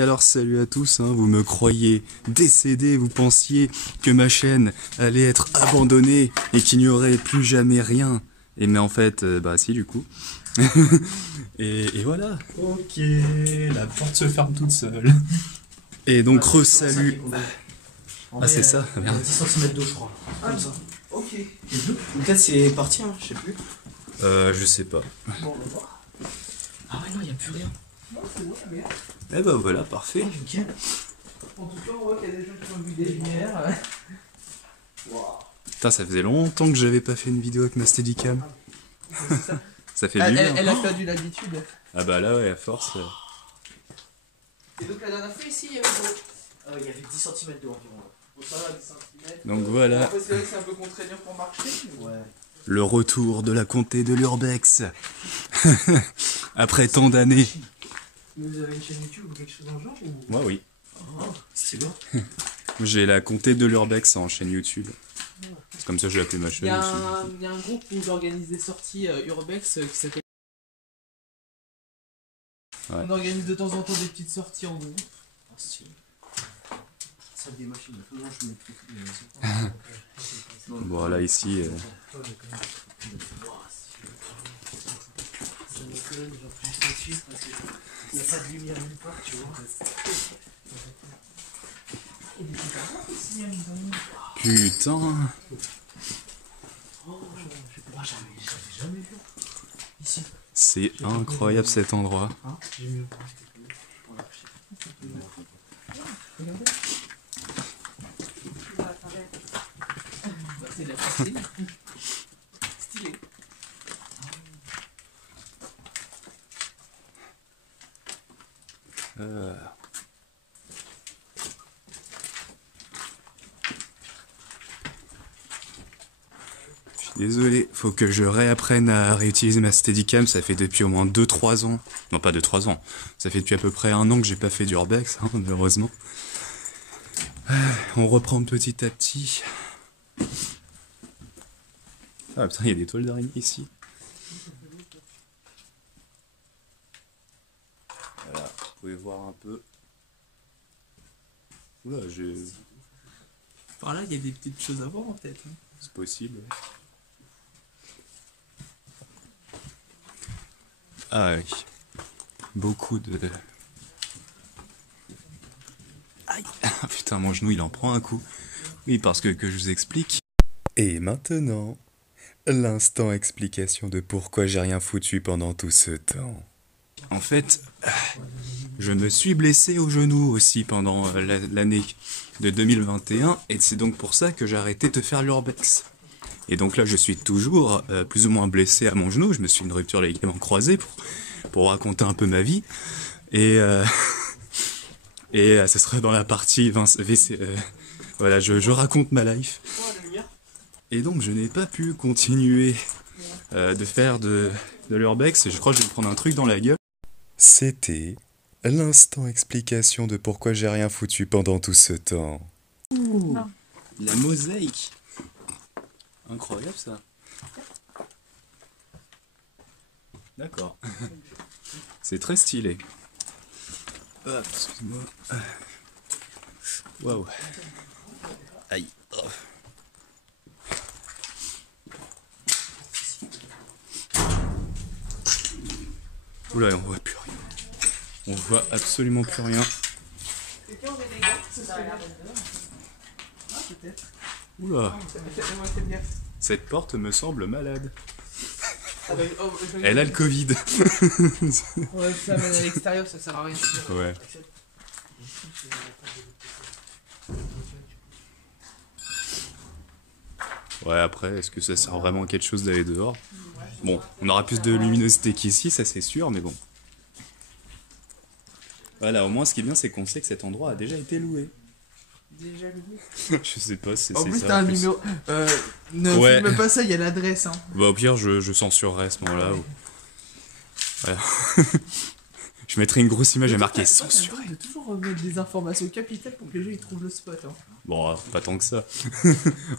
Oui, alors salut à tous, hein, vous me croyez décédé, vous pensiez que ma chaîne allait être abandonnée et qu'il n'y aurait plus jamais rien. Et mais en fait, bah si du coup. et voilà. Ok, la porte se ferme toute seule. Et donc re-salut. Ah c'est ça, merde. 10 cm d'eau je crois. Comme ça. Ok. Donc là c'est parti, hein, je sais plus. Je sais pas. Bon, on va voir. Ah ouais, non, il n'y a plus rien. Non, c'est bon, la merde. Eh bah voilà, parfait. Oh, nickel. En tout cas, on voit qu'il y a des gens qui ont vu des lumières. Waouh. Putain, ça faisait longtemps que j'avais pas fait une vidéo avec ma Steadicam. Ça fait du bien. Elle a perdu l'habitude. Ah bah là ouais, à force. Et donc la dernière fois ici, il y avait Il y avait 10 cm d'eau environ. Là. bon, ça va, 10 cm. Donc voilà. Après, c'est vrai que c'est un peu contraignant pour marcher. Mais... Ouais. Le retour de la comté de l'Urbex. Après tant d'années. Vous avez une chaîne YouTube ou quelque chose dans le genre ou... Moi oui. Oh, stylé. J'ai la comté de l'Urbex en chaîne YouTube. C'est comme ça que j'ai appelé ma Il chaîne y, a aussi. il y a un groupe où j'organise des sorties Urbex qui s'appelle... Ouais. On organise de temps en temps des petites sorties en groupe. Oh, stylé. Ça des machines. Non, je mets plus. Bon là ici... Ça m'étonne, j'en fais juste au-dessus parce qu'il n'y a pas de lumière nulle part, tu vois. Et des petites armoires aussi, hein, évidemment. Putain. Oh, moi j'avais jamais vu. Ici. C'est incroyable cet endroit. Hein, j'ai mis Regardez. C'est de la piscine. Stylé. Je suis désolé, faut que je réapprenne à réutiliser ma Steadicam, ça fait depuis au moins 2-3 ans. Non pas 2-3 ans, ça fait depuis à peu près 1 an que j'ai pas fait d'Urbex, hein, malheureusement. On reprend petit à petit. Ah putain, il y a des toiles d'araignée ici. Voilà, vous pouvez voir un peu. Oula, Par là, il y a des petites choses à voir en tête. Hein. c'est possible. Ah oui. Beaucoup de... Aïe. Ah, putain, mon genou, il en prend un coup. Oui, parce que je vous explique. Et maintenant, l'instant explication de pourquoi j'ai rien foutu pendant tout ce temps. En fait, je me suis blessé au genou aussi pendant l'année de 2021, et c'est donc pour ça que j'ai arrêté de faire l'Urbex. Et donc là, je suis toujours plus ou moins blessé à mon genou. Je me suis une rupture ligament croisé pour raconter un peu ma vie. Et ce sera dans la partie voilà, je raconte ma life. Et donc, je n'ai pas pu continuer de faire de l'Urbex. Je crois que je vais me prendre un truc dans la gueule. C'était l'instant explication de pourquoi j'ai rien foutu pendant tout ce temps. Ouh, la mosaïque. Incroyable ça. D'accord. C'est très stylé. Hop, excuse-moi. Waouh. Aïe. Oh. Oula, on voit plus rien. On voit absolument plus rien. Quelqu'un aurait des gants, ce serait bien. Ah, peut-être. Oula. Faites gaffe. Cette porte me semble malade. Ah bah, oh, Elle a le Covid. Ouais, ça mène à l'extérieur, ça sert à rien. Ouais. Ouais, après, est-ce que ça sert vraiment à quelque chose d'aller dehors? Bon, on aura plus de luminosité qu'ici, ça c'est sûr, mais bon. Voilà, au moins ce qui est bien, c'est qu'on sait que cet endroit a déjà été loué. Déjà loué. Je sais pas si c'est ça. En plus, t'as un numéro. Ne Ouais. filme pas ça, il y a l'adresse. Hein. Bah, au pire, je censurerai à ce moment-là. Ou... Voilà. Je mettrai une grosse image et marqué censuré. De toujours mettre des informations capitales pour que les gens ils trouvent le spot. Hein. Bon, pas tant que ça.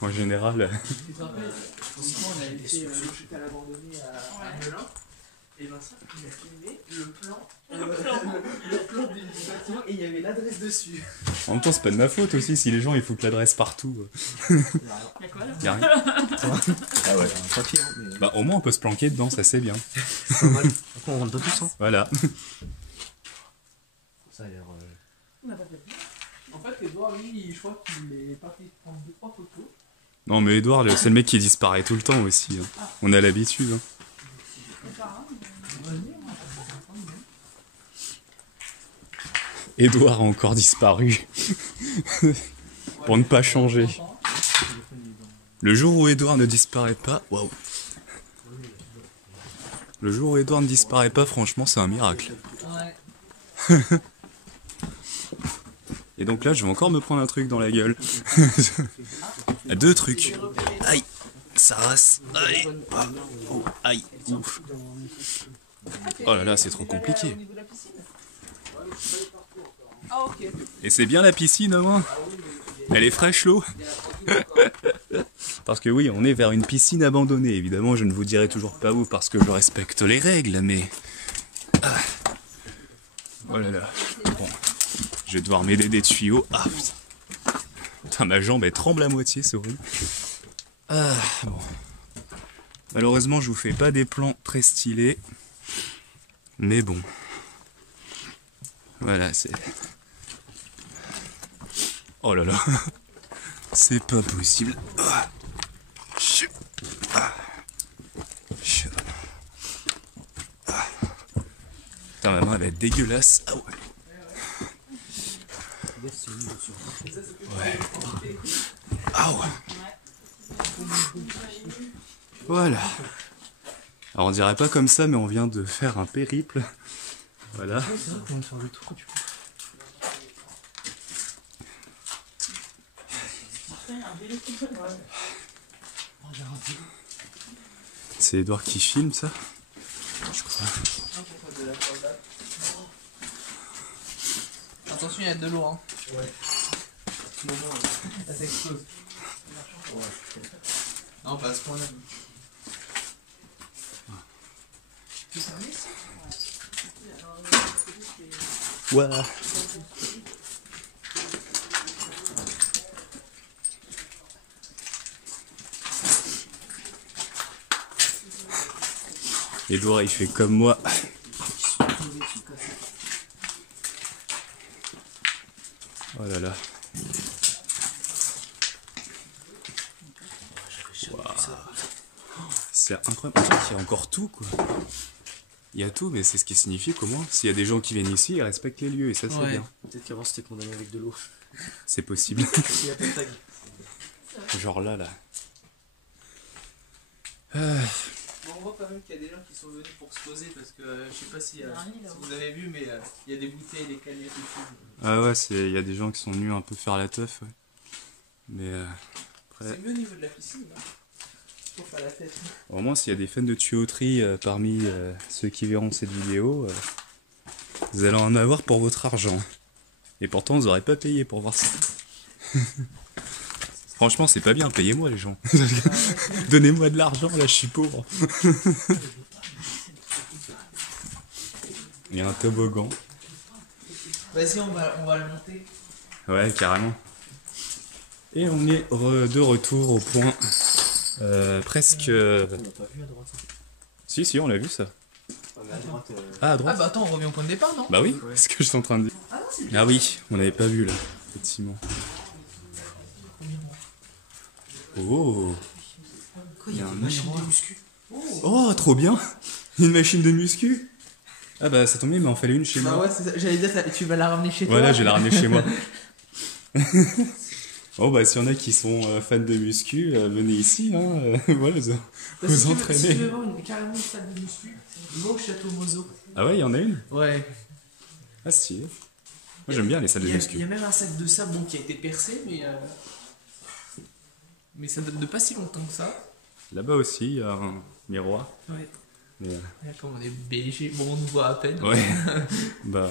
En général. Tu te rappelles, on a été à l'abandonné à Melun. Et Vincent, il a filmé le plan. Le plan du bâtiment et il y avait l'adresse dessus. En même temps, c'est pas de ma faute aussi si les gens ils foutent l'adresse partout. Y'a quoi là? Y'a rien. Ah ouais. Tranquille, hein, mais... Bah au moins on peut se planquer dedans, ça c'est bien. C'est pas mal. Après, on rentre pas tous, hein. Voilà. Ça a l'air... On n'a pas fait. En fait, Edouard, lui, je crois qu'il est parti prendre 2-3 photos. Non mais Edouard, c'est le mec qui disparaît tout le temps aussi. Hein. On a l'habitude. Hein. Edouard a encore disparu. Pour ne pas changer. Le jour où Edouard ne disparaît pas, waouh. Le jour où Edouard ne disparaît pas, franchement, c'est un miracle. Ouais. Et donc là, je vais encore me prendre un truc dans la gueule. Deux trucs. Aïe, ça rase. Aïe, ah, oh, aïe, ouf. Oh là là, c'est trop compliqué. Au niveau de la piscine. Ah, ok. Et c'est bien la piscine, au moins. Elle est fraîche, l'eau. Parce que oui, on est vers une piscine abandonnée. Évidemment, je ne vous dirai toujours pas où parce que je respecte les règles, mais... Ah. Oh là là. Bon. Je vais devoir m'aider des tuyaux. Ah putain. Putain, ma jambe, elle tremble à moitié, c'est horrible. Ah, bon. Malheureusement, je vous fais pas des plans très stylés. Mais bon. Voilà, c'est... Oh là là. C'est pas possible. Ah. Chut. Ah. Chut. Ah. Putain, ma main, elle va être dégueulasse. Ah ouais. Ouais. Ah ouais. Voilà. Alors on dirait pas comme ça, mais on vient de faire un périple. Voilà. C'est vrai qu'on va faire le tour, du coup. C'est Edouard qui filme ça, je crois. Attention, il y a de l'eau, hein. Ouais. Ça s'explose. Non, pas à ce point-là. Tu savais ça? Voilà. Edouard il fait comme moi. Oh là là. Waouh. C'est incroyable. En fait, il y a encore tout quoi. Il y a tout, mais c'est ce qui signifie qu'au moins, s'il y a des gens qui viennent ici, ils respectent les lieux et ça c'est Ouais. bien. Peut-être qu'avant c'était condamné avec de l'eau. C'est possible. Il y a pas de tag. Genre là. Bon, on voit quand même qu'il y a des gens qui sont venus pour se poser parce que je sais pas si vous avez vu, mais il y a des bouteilles, des canettes et tout. Ah ouais, il y a des gens qui sont venus un peu faire la teuf. Ouais. Mais après, C'est mieux au niveau de la piscine, là. Pour faire la fête. au moins s'il y a des fans de tuyauterie parmi ceux qui verront cette vidéo, vous allez en avoir pour votre argent. Et pourtant, vous n'aurez pas payé pour voir ça. Franchement, c'est pas bien, payez-moi les gens. Donnez-moi de l'argent, là je suis pauvre. Il y a un toboggan. Vas-y, on va le monter. Ouais, carrément. Et on est de retour au point. Presque. On l'a pas vu à droite. Si, on l'a vu ça. Ah, mais à droite. Ah, à Ah droite. bah attends, on revient au point de départ, non? Bah oui, Ouais. c'est ce que je suis en train de dire. Ah non, c'est Ah oui, on n'avait pas vu là, effectivement. Oh, Quoi, il y a une un machine miroir. de muscu. Oh, trop bien. Une machine de muscu. Ah bah ça tombe bien, mais en fallait une chez Bah moi. ouais, c'est ça. J'allais dire, tu vas la ramener chez toi. Voilà, je vais la ramener chez moi. Oh bah s'il y en a qui sont fans de muscu, venez ici, hein, voilà, Bah, vous si tu veux entraînez. voir carrément une salle de muscu, va au château Mozo. Ah ouais, il y en a une. Ouais. Ah stylé. Moi j'aime bien les salles de Il y a muscu. même un sac de sable bon, qui a été percé, mais ça date de pas si longtemps que ça. Là-bas aussi, il y a un miroir. Ouais. Mais, Là, comme on est BG, bon, on nous voit à peine. ouais, bah,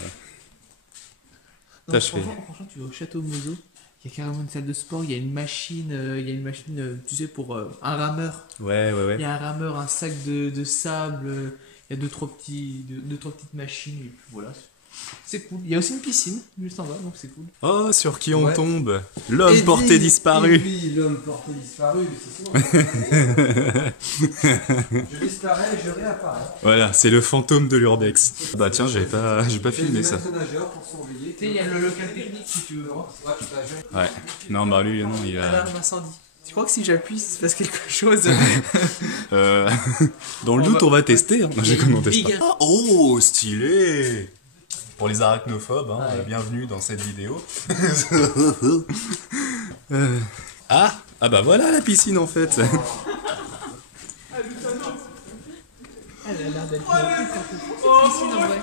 Non, ça, je fais. franchement, tu vas au château Mozo. Il y a carrément une salle de sport, il y a une machine, tu sais, pour un rameur. Ouais. Il y a un rameur, un sac de sable, Il y a deux trois petites machines et puis voilà. C'est cool. Il y a aussi une piscine juste en bas, donc c'est cool. Oh, sur qui on tombe? L'homme Eddie, porté disparu. Oui, l'homme porté disparu, c'est souvent. Je disparais, je réapparais. Voilà, c'est le fantôme de l'urbex. Bah tiens, j'ai pas filmé ça. Pour surveiller. Tu sais, il y a le local technique si tu veux voir. Ouais. Non, bah lui, non, il a... Alarme incendie. Tu crois que si j'appuie, il se passe quelque chose? Dans le doute, on va tester. Hein. J'ai commenté Big. ça. Oh, stylé! Pour les arachnophobes, hein, bienvenue dans cette vidéo. Ah bah voilà la piscine en fait. Elle a l'air d'être piscine en vrai.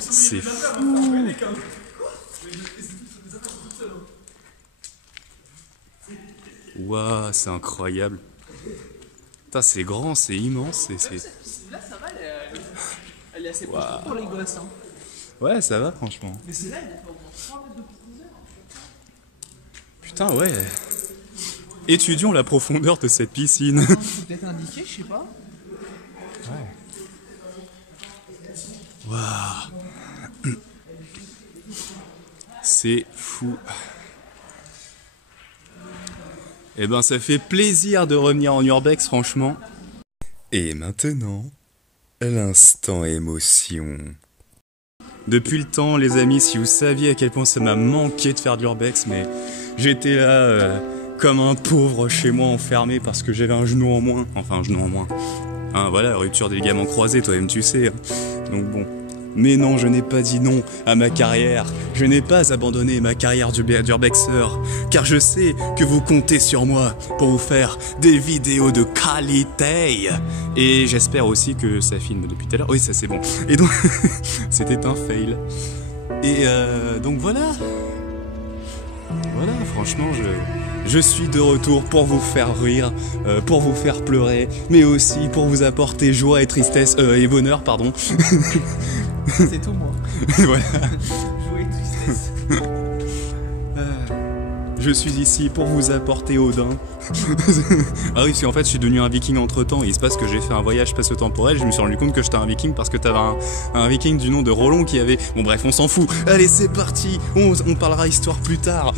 C'est fou. Waouh, c'est incroyable. Putain, c'est grand, c'est immense. Là, ça va, elle est assez proche pour les gosses. Hein. Ouais, ça va franchement. Mais c'est là, il y a au moins 3 mètres de profondeur. Putain, ouais. Étudions la profondeur de cette piscine. C'est peut-être indiqué, je sais pas. Ouais. Waouh. C'est fou. Eh ben, ça fait plaisir de revenir en urbex, franchement. Et maintenant, l'instant émotion. Depuis le temps, les amis, si vous saviez à quel point ça m'a manqué de faire de l'urbex, mais j'étais là comme un pauvre chez moi enfermé parce que j'avais un genou en moins. Enfin, un genou en moins. Hein, voilà, rupture des ligaments croisés, toi-même tu sais. Hein. Donc bon. Mais non, je n'ai pas dit non à ma carrière. Je n'ai pas abandonné ma carrière d'urbexeur. Car je sais que vous comptez sur moi pour vous faire des vidéos de qualité. Et j'espère aussi que ça filme depuis tout à l'heure. Oui, ça c'est bon. Et donc, c'était un fail. Et donc voilà. Voilà, franchement, je suis de retour pour vous faire rire, pour vous faire pleurer, mais aussi pour vous apporter joie et tristesse, et bonheur, pardon. C'est tout, moi. Voilà. Jouer tristesse. Je suis ici pour vous apporter Odin. Ah oui, parce qu'en fait, je suis devenu un viking entre-temps. Il se passe que j'ai fait un voyage spatio-temporel. Je me suis rendu compte que j'étais un viking parce que t'avais un viking du nom de Roland qui avait... Bon bref, on s'en fout. Allez, c'est parti. On parlera histoire plus tard.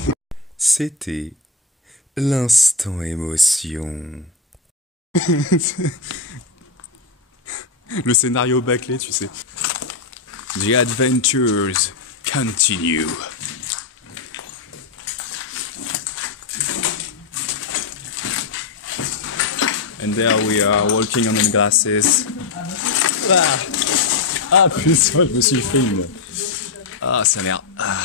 C'était l'instant émotion. Le scénario bâclé, tu sais. The adventures continue. And there we are walking on the grasses. Ah putain, je me suis fait une... Ah, sa mère. Ah.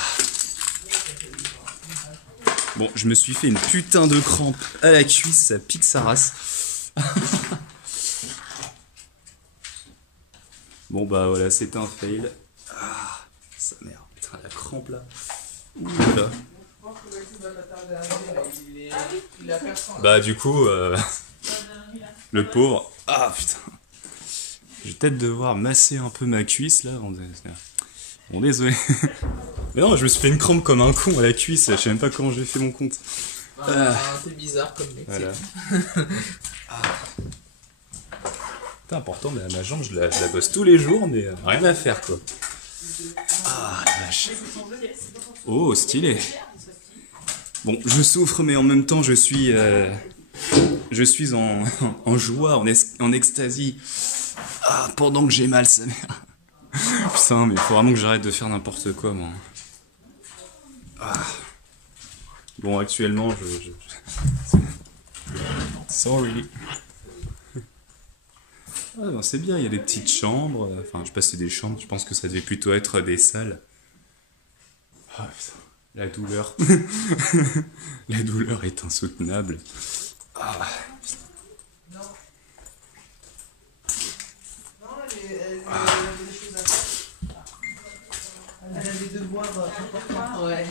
Bon, je me suis fait une putain de crampe à la cuisse, ça pique sa race. Bon bah voilà, c'est un fail. Ah, sa mère, putain, la crampe là. Ouh là. Bah du coup, le pauvre. Ah putain. Je vais peut-être devoir masser un peu ma cuisse là. Bon désolé. Mais non, je me suis fait une crampe comme un con à la cuisse. Je sais même pas comment j'ai fait mon compte. C'est bizarre comme mec. Voilà. Putain, pourtant ma jambe je la bosse tous les jours, mais rien à faire quoi. Ah la vache. Oh, stylé. Bon, je souffre, mais en même temps je suis en joie, en extasie. Ah, pendant que j'ai mal, sa mère. Putain, mais il faut vraiment que j'arrête de faire n'importe quoi, moi. Ah. Bon, actuellement, Sorry. Ah, ben, c'est bien, il y a des petites chambres. Enfin, je sais pas si c'est des chambres, je pense que ça devait plutôt être des salles. Ah, putain, la douleur. La douleur est insoutenable. Ah. Elle a des devoirs importants. Ouais.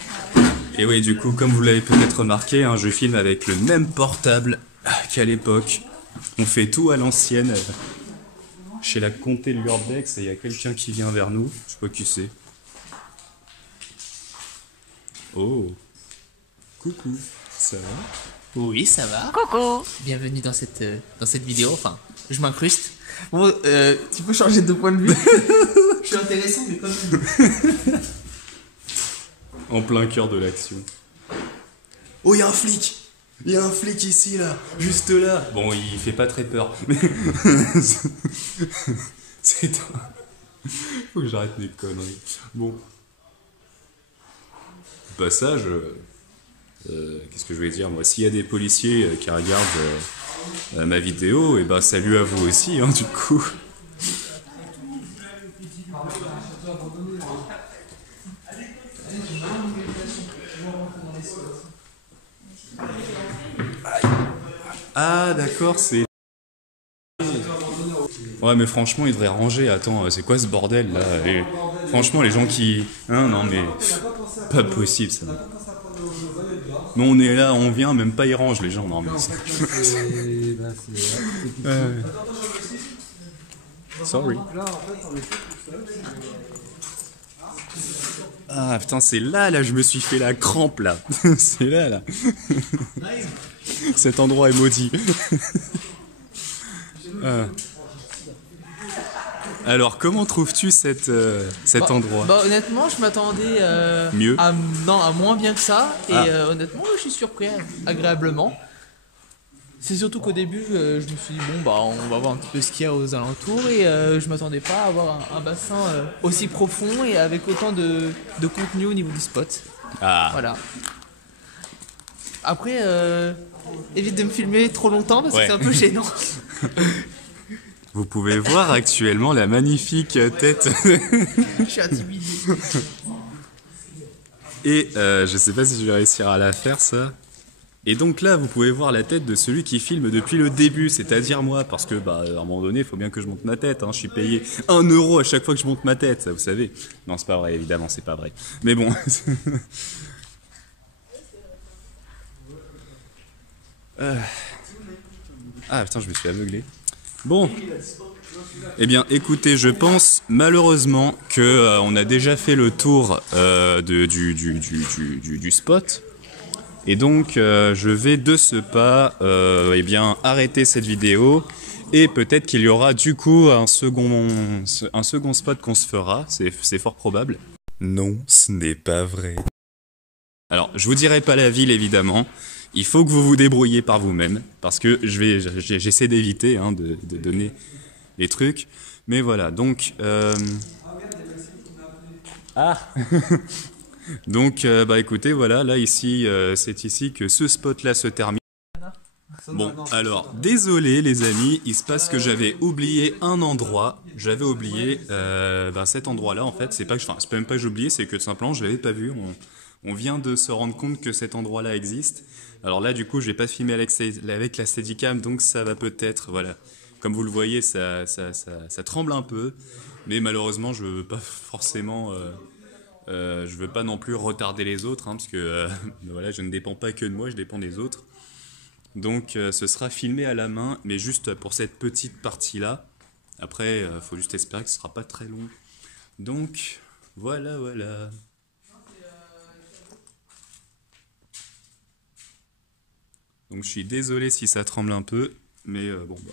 Et oui, du coup, comme vous l'avez peut-être remarqué, hein, je filme avec le même portable qu'à l'époque. On fait tout à l'ancienne. Chez la comté de l'Urbex, et il y a quelqu'un qui vient vers nous. Je sais pas qui c'est. Oh. Coucou. Ça va? Oui, ça va. Coucou. Bienvenue dans cette vidéo. Enfin, je m'incruste. Bon, tu peux changer de point de vue. Je suis intéressant, mais quand même. En plein cœur de l'action. Oh, il y a un flic! Il y a un flic ici, là! Juste là! Bon, il fait pas très peur. Mais... c'est... Faut que j'arrête mes conneries. Bon. Au passage... qu'est-ce que je voulais dire, moi? S'il y a des policiers qui regardent ma vidéo, et ben salut à vous aussi, hein, du coup. Ah d'accord, c'est... Ouais mais franchement il devrait ranger, attends, c'est quoi ce bordel là? Et, franchement les gens qui... Hein, non mais... Pas possible ça. Non on est là, on vient, même pas ils rangent les gens, non mais... Sorry. Ah putain c'est là je me suis fait la crampe là. C'est là. Cet endroit est maudit. Alors comment trouves-tu cet endroit? Bah honnêtement je m'attendais Mieux. à moins bien que ça. Et honnêtement je suis surpris agréablement. C'est surtout qu'au début je me suis dit bon bah on va voir un petit peu ce qu'il y a aux alentours. Et je m'attendais pas à avoir un bassin aussi profond et avec autant de contenu au niveau du spot. Ah. Voilà. Après évite de me filmer trop longtemps parce que c'est un peu gênant. Vous pouvez voir actuellement la magnifique tête. Je suis intimidé. Et je sais pas si je vais réussir à la faire ça. Et donc là vous pouvez voir la tête de celui qui filme depuis le début, c'est-à-dire moi, parce que bah à un moment donné il faut bien que je monte ma tête, hein. Je suis payé 1 € à chaque fois que je monte ma tête, ça vous savez. Non c'est pas vrai, évidemment c'est pas vrai. Mais bon. Ah putain je me suis aveuglé. Bon. Eh bien écoutez, je pense malheureusement que on a déjà fait le tour du spot. Et donc je vais de ce pas eh bien arrêter cette vidéo. Et peut-être qu'il y aura du coup un second spot qu'on se fera, c'est fort probable. Non, ce n'est pas vrai. Alors, je vous dirai pas la ville évidemment. Il faut que vous vous débrouilliez par vous-même, parce que j'essaie d'éviter hein, de donner les trucs. Mais voilà, donc... Ah. Donc, bah écoutez, voilà, là ici, c'est ici que ce spot-là se termine. Bon, alors, désolé les amis, il se passe que j'avais oublié un endroit. J'avais oublié cet endroit-là, en fait. C'est même pas que j'ai oublié, c'est que tout simplement, je l'avais pas vu. On vient de se rendre compte que cet endroit-là existe. Alors là, du coup, je vais pas filmer avec la Steadicam, donc ça va peut-être, voilà. Comme vous le voyez, ça tremble un peu. Mais malheureusement, je veux pas forcément... je veux pas non plus retarder les autres, hein, parce que voilà, je ne dépends pas que de moi, je dépends des autres. Donc ce sera filmé à la main, mais juste pour cette petite partie-là. Après, faut juste espérer que ce sera pas très long. Donc, voilà. Donc je suis désolé si ça tremble un peu, mais bon bah.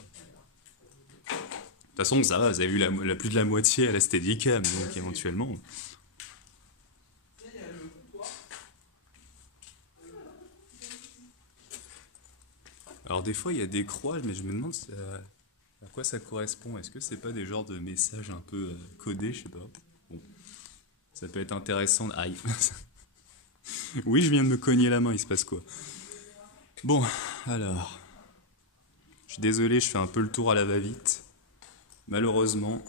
De toute façon, ça va, vous avez vu la plus de la moitié à la Steadicam, donc éventuellement... Alors des fois il y a des croix, mais je me demande à quoi ça correspond. Est-ce que c'est pas des genres de messages un peu codés, je sais pas. Bon. Ça peut être intéressant. Aïe. Oui, je viens de me cogner la main, il se passe quoi? Bon, alors. Je suis désolé, je fais un peu le tour à la va-vite. Malheureusement.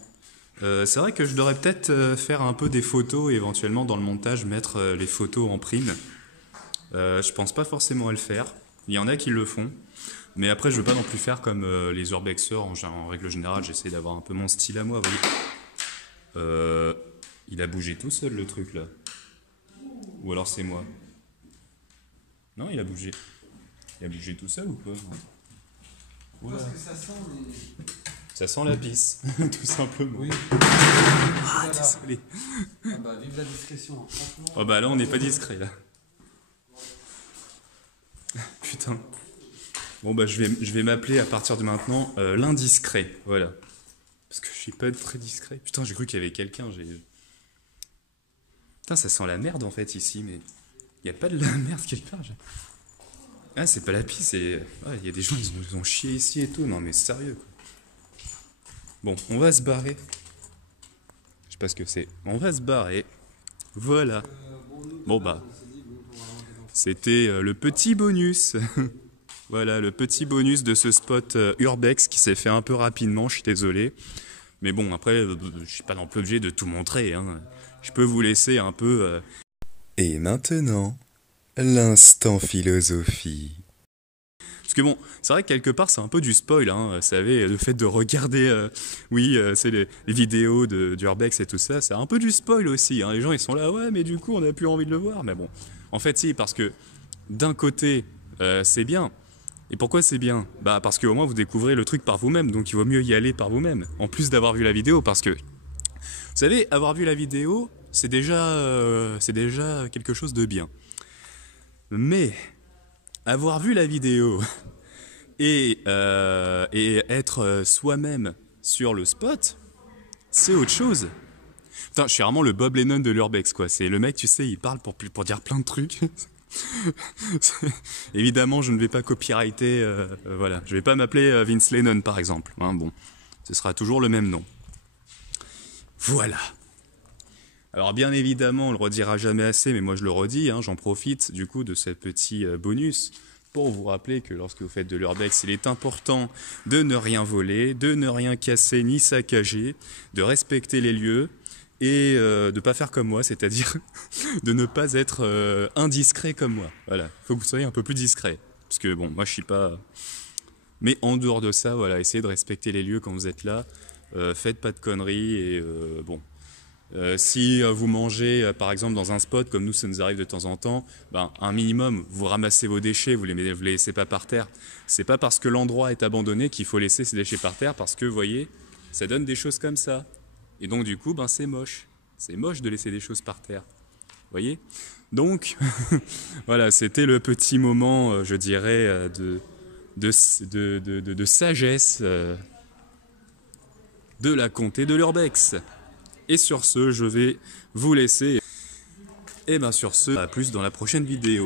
C'est vrai que je devrais peut-être faire un peu des photos et éventuellement dans le montage mettre les photos en prime. Je pense pas forcément à le faire. Il y en a qui le font. Mais après, je veux pas non plus faire comme les urbexers. En règle générale, j'essaie d'avoir un peu mon style à moi, vous voyez. Il a bougé tout seul, le truc, là. Ou alors c'est moi. Non, il a bougé. Il a bougé tout seul ou quoi? Oula. Parce que ça sent les... Ça sent la pisse, tout simplement. Oui. Ah, désolé. Ah bah, vive la discrétion, franchement. Oh bah là, on n'est pas discret, là. Putain. Bon bah je vais m'appeler à partir de maintenant l'indiscret, voilà. Parce que je suis pas très discret. Putain, j'ai cru qu'il y avait quelqu'un, Putain, ça sent la merde en fait ici, mais... Y a pas de la merde quelque part, Ah, c'est pas la pisse, c'est... Ouais, y a des gens, ils ont chié ici et tout, non mais sérieux, quoi. Bon, on va se barrer. Je sais pas ce que c'est. On va se barrer. Voilà. Bon bah... C'était le petit bonus. Voilà, le petit bonus de ce spot Urbex qui s'est fait un peu rapidement, je suis désolé. Mais bon, après, je suis pas non plus obligé de tout montrer, hein. Je peux vous laisser un peu... Et maintenant, l'instant philosophie. Parce que bon, c'est vrai que quelque part, c'est un peu du spoil, hein. Vous savez, le fait de regarder, c'est les vidéos d'Urbex et tout ça, c'est un peu du spoil aussi, hein. Les gens, ils sont là, ouais, mais du coup, on n'a plus envie de le voir. Mais bon, en fait, si, parce que d'un côté, c'est bien. Et pourquoi c'est bien? Bah parce qu'au moins vous découvrez le truc par vous-même, donc il vaut mieux y aller par vous-même, en plus d'avoir vu la vidéo, parce que, vous savez, avoir vu la vidéo, c'est déjà quelque chose de bien. Mais, avoir vu la vidéo et être soi-même sur le spot, c'est autre chose. Putain, je suis vraiment le Bob Lennon de l'Urbex, quoi. C'est le mec, tu sais, il parle pour dire plein de trucs. Évidemment, je ne vais pas copyrighter, voilà. Je vais pas m'appeler Vince Lennon, par exemple. Hein, bon, ce sera toujours le même nom. Voilà. Alors, bien évidemment, on le redira jamais assez, mais moi je le redis, hein, j'en profite du coup de ce petit bonus pour vous rappeler que lorsque vous faites de l'Urbex, il est important de ne rien voler, de ne rien casser ni saccager, de respecter les lieux, et de ne pas faire comme moi, c'est-à-dire de ne pas être indiscret comme moi. Voilà, il faut que vous soyez un peu plus discret. Parce que bon, moi je suis pas... Mais en dehors de ça, voilà, essayez de respecter les lieux quand vous êtes là. Faites pas de conneries et bon. Si vous mangez par exemple dans un spot, comme nous ça nous arrive de temps en temps, ben, un minimum, vous ramassez vos déchets, vous les laissez pas par terre. C'est pas parce que l'endroit est abandonné qu'il faut laisser ses déchets par terre, parce que vous voyez, ça donne des choses comme ça. Et donc du coup, ben, c'est moche. C'est moche de laisser des choses par terre. Vous voyez? Donc, voilà, c'était le petit moment, je dirais, de sagesse de la comté de l'Urbex. Et sur ce, je vais vous laisser. Et bien sur ce, à plus dans la prochaine vidéo.